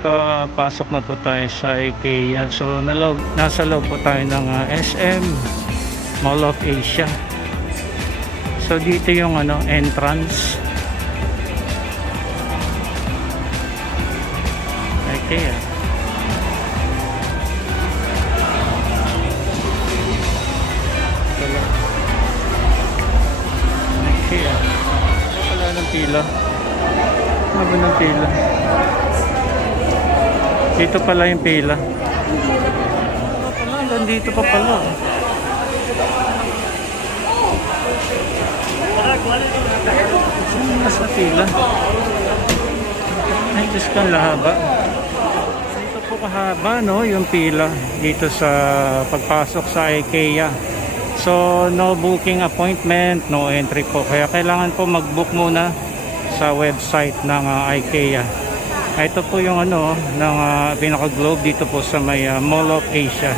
papasok na po tayo sa IKEA. So nasa loob po tayo ng SM Mall of Asia. So dito yung entrance IKEA. IKEA. Wala ng pila. Wala ng pila. Dito pala yung pila. Nandito pa pala. Nasa pila. Ay, Diyos ka, lahaba. Dito po kahaba, no, yung pila dito sa pagpasok sa IKEA. So, no booking appointment, no entry po. Kaya kailangan po mag-book muna sa website ng IKEA. Ito po yung ng pinaka-globe dito po sa may Mall of Asia.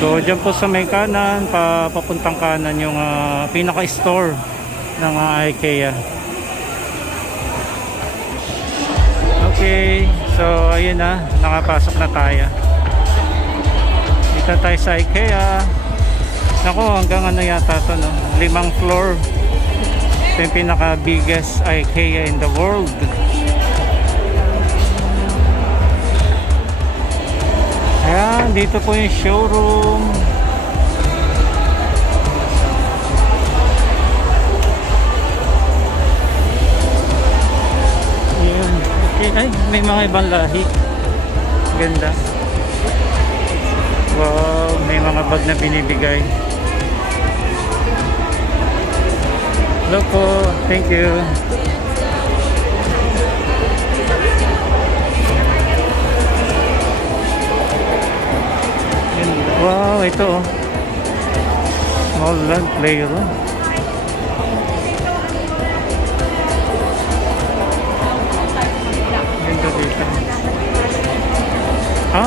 So dyan po sa may kanan, papuntang kanan yung pinaka-store ng IKEA. Okay, so ayun na, nakapasok na tayo. Dito tayo sa IKEA. Naku, hanggang yata ito, no? 5 floor. Ito yung pinaka-biggest IKEA in the world. Ayan, dito po yung showroom. Ayan, okay. Ay, may mga ibang lahi. Ganda. Wow, may mga bag na binibigay. Hello po, thank you. Wow, ito small land playroom. Ganda dito.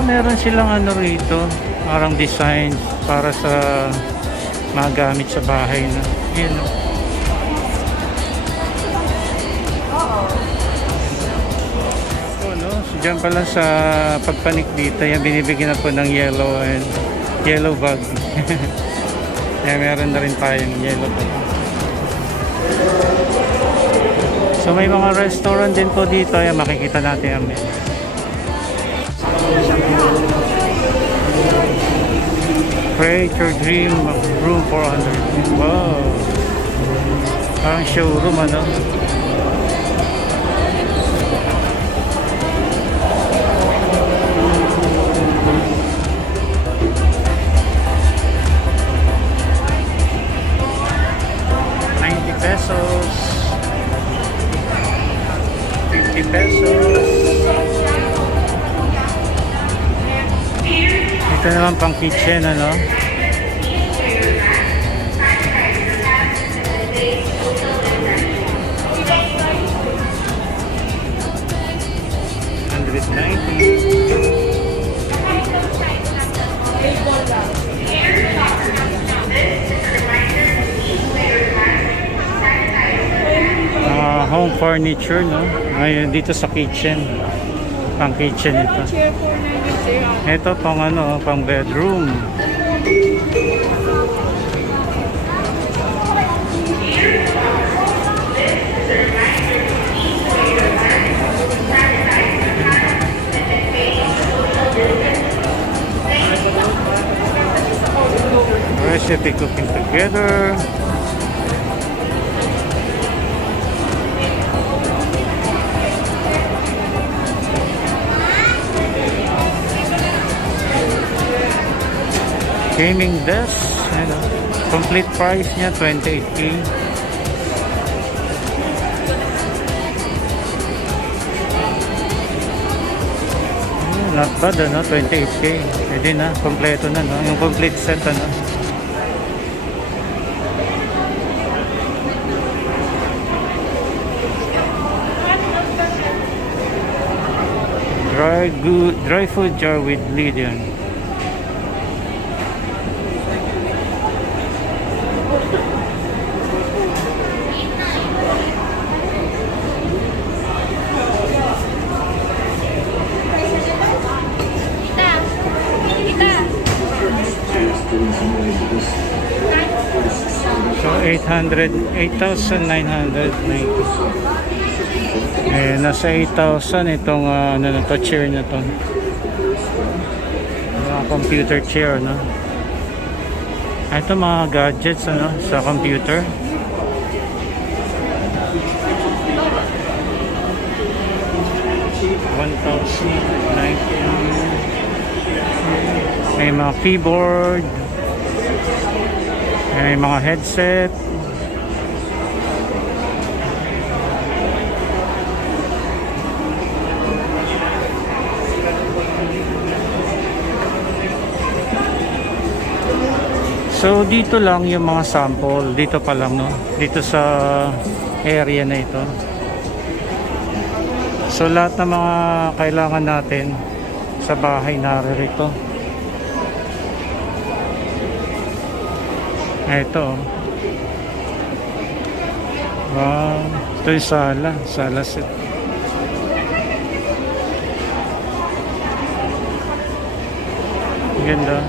Meron silang rito, parang design para sa magamit sa bahay na. Yun. So dyan pala sa pagpanik dito, yan binibigyan na po ng yellow bag. Kaya meron na rin tayong yellow bag. So may mga restaurant din po dito, yan makikita natin ang menu. Create your dream room 400. Wow, parang showroom pesos, 50 pesos. Ito naman pang kitchen, home furniture, no? Ngayon dito sa kitchen, pang kitchen ito. Ito pang pang bedroom. Recipe cooking together. Gaming desk, complete price niya 28K. Not bad, 28K. Pwede na, kompleto na, yung complete set, dry food jar with lid yan. 8,990. Nasa 8,000 itong ano na to, chair na to. Mga computer chair, no? Ito mga gadgets ano sa computer. May mga keyboard, may mga headset. So dito lang yung mga sample, dito pa lang, no, dito sa area na ito. So lahat ng mga kailangan natin sa bahay narito. Ito. Wow, ito yung sala set. Ganda.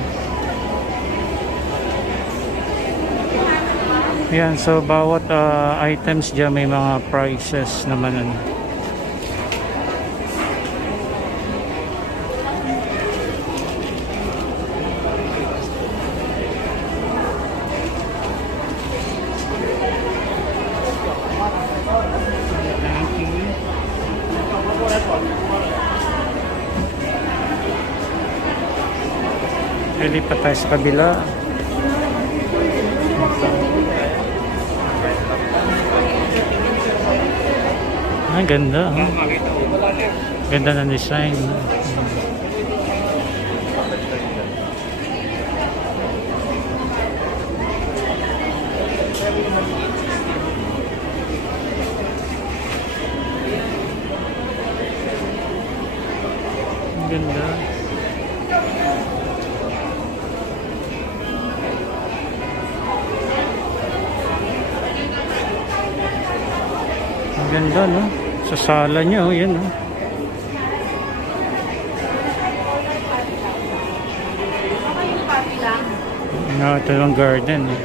Yan, so bawat items dyan may mga prices naman ano. Lipat tayo sa kabila. Ang ganda. Ganda ng design. Ang ganda. Ang ganda, no? Sa sala niya, oh, yan, oh. Ito yung garden, eh.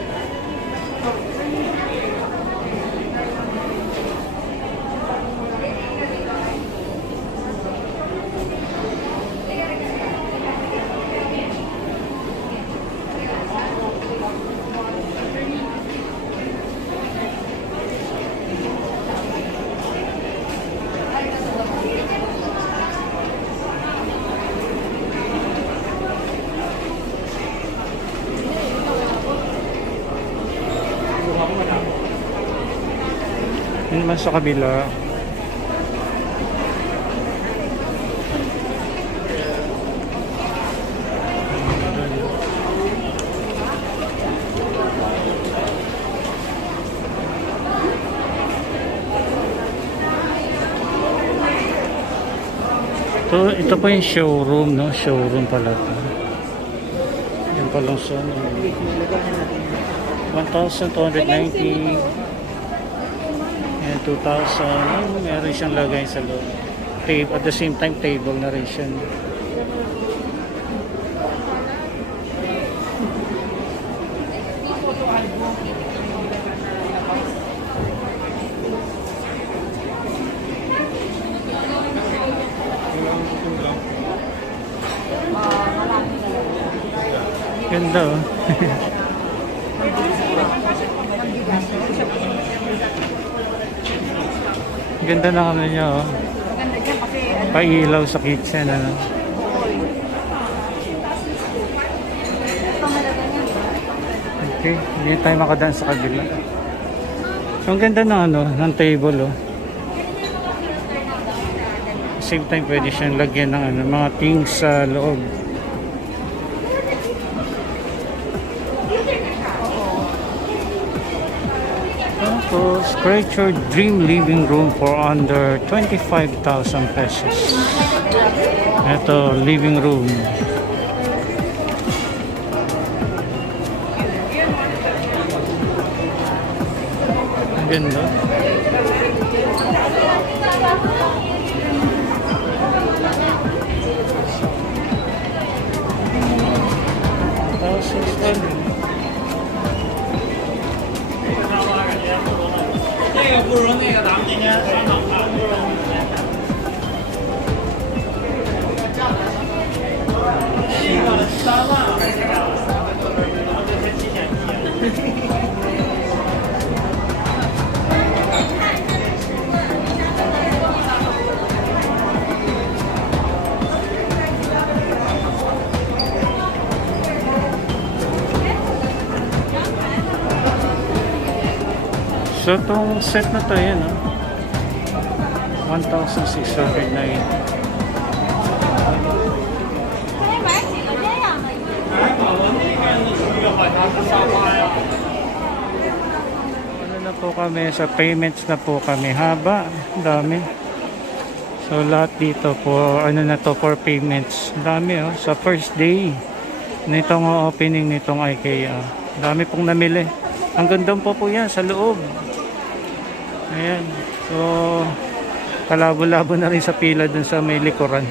Yun naman sa kabila. Ito po yung showroom, no? Showroom pala ito. Yan palang sa 1,290. 2,000. Meron siyang lagay sa loob. At the same time, table na rin siya. Ganda, oh. Ganda na ano niya, oh. Maganda dyan kasi ano. Pailaw sa kitchen, ano. Okay, hindi tayo makadaan sa kabila. Ang ganda ng ano, ng table, oh. Same time pwede siyang lagyan ng ano, mga things sa loob. Tapos, create your dream living room for under 25,000 pesos. Ito, living room. Ang ganda. So, itong set na to, yan, 1,690. Ano na po kami, sa payments na po kami. Haba, dami. So, lahat dito po, ano na to, for payments. Dami, sa first day nitong opening nitong IKEA. Dami pong namili. Ang ganda po yan sa loob. Ayan. So, kalabo-labo na rin sa pila dun sa may likuran.